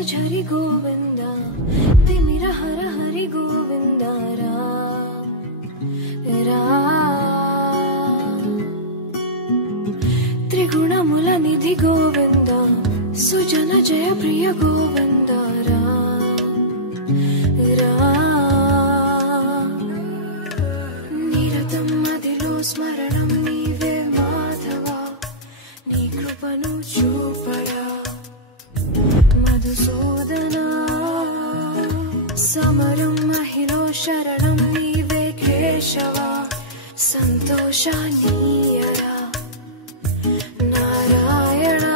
झरी गोविंदा तिमिर हर हरि गोविंदा त्रिगुणमुल निधि गोविंदा सुजन जय प्रिय गोविंदा निरतं मदिलो स्मरणं नीवे माधवा नी कृपनु चूपड़ा मधुसूदना समरं महिलो शरणं नीवे केशवा संतोषानीयरा नारायणा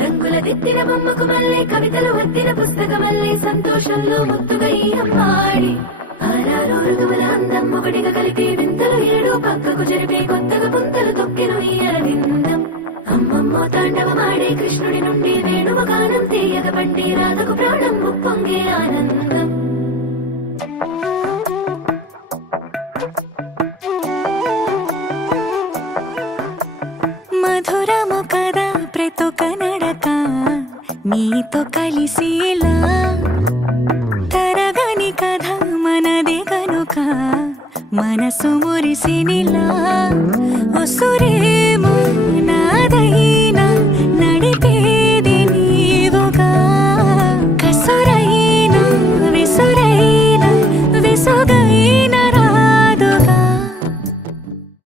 రంగుల దిద్దిన బొమ్మకు మల్లె కవితలు వత్తిన పుస్తకమల్లె సంతోషంలో ముద్దుగై అమ్మాడి ఆరారు ఋతువుల అందం ఒకటిగా కలిపి వింతలు ఏడు పక్కకు జరిపే కొత్తగా పుంతలు తొక్కెను ఈ అరవిందం అమ్మమ్మో తాండవమాడే కృష్ణుడి నుండి వేణువ గానం తీయగ పండి రాధకు ప్రాణం ఉప్పొంగే ఆనందం మధురము కదా ప్రతి కనడక నీతో కలిసేలా తరగని కథ మనదే కనుక మనసు మురిసినిలా ఉసురేమో నాదైనా నడిపేది నీవుగా కసురైనా విసురైనా విసుగా